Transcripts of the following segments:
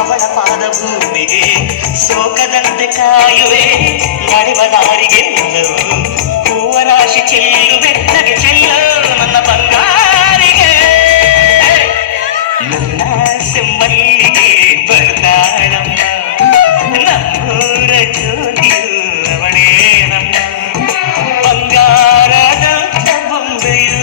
ಅವಳ ಪಾದ ಭೂಮಿಗೆ ಸೋಕದಂತೆ ಕಾಯುವೆ ನಡೆವ ದಾರಿಗೆ ಮೊದಲು ಹೂವ ರಾಶಿ ಚೆಲ್ಲುವೆ ನಗೆ ಚೆಲ್ಲು ನನ್ನ ಬಂಗಾರಿಗೆ ನನ್ನ ಸೆಮ್ಮಲ್ಲಿಗೆ ಬರ್ತಾಳಮ್ಮ ನಮ್ಮೂರ ಜ್ಯೋತಿಯು ಅವಳೇ ನಮ್ಮ ಬಂಗಾರದ ಬೊಂಬೆಯು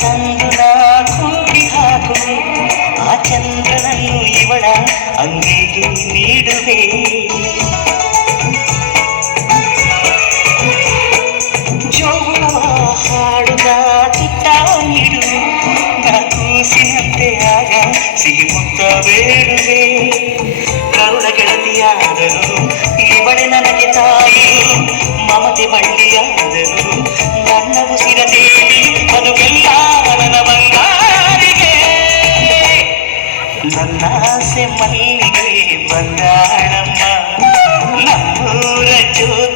ತಂದು ನಾ ಕೂಡಿ ಹಾಕುವೆ ಆ ಚಂದ್ರನನ್ನು ಇವಳ ಅಂಗಿಗೆ ನೀಡುವೆ ಜೋಗುವ ಹಾಡುಗ ತುತ್ತ ನೀಡುವೆ ನಾ ಕೂಸಿನಂತೆ ಆಗ ಸಿಹಿ ಮುತ್ತ ಬೇಡುವೆ ಕರುಳ ಗೆಳತಿಯಾದರು ಇವಳೆ ನನಗೆ ತಾಯಿಯು ಮಮತೆ ಬಳ್ಳಿಯಾದರು ನನ್ನ ಉಸಿರ ದೇವಿಯು ಮದುವೆಲ್ಲ ನನ್ನ ಬಂಗಾರಿಗೆ ನನ್ನ ಆಸೆ ಮಲ್ಲಿಗೆ ಬಂದಾಳಮ್ಮ ನಮ್ಮೂರ ಜ್ಯೋತಿ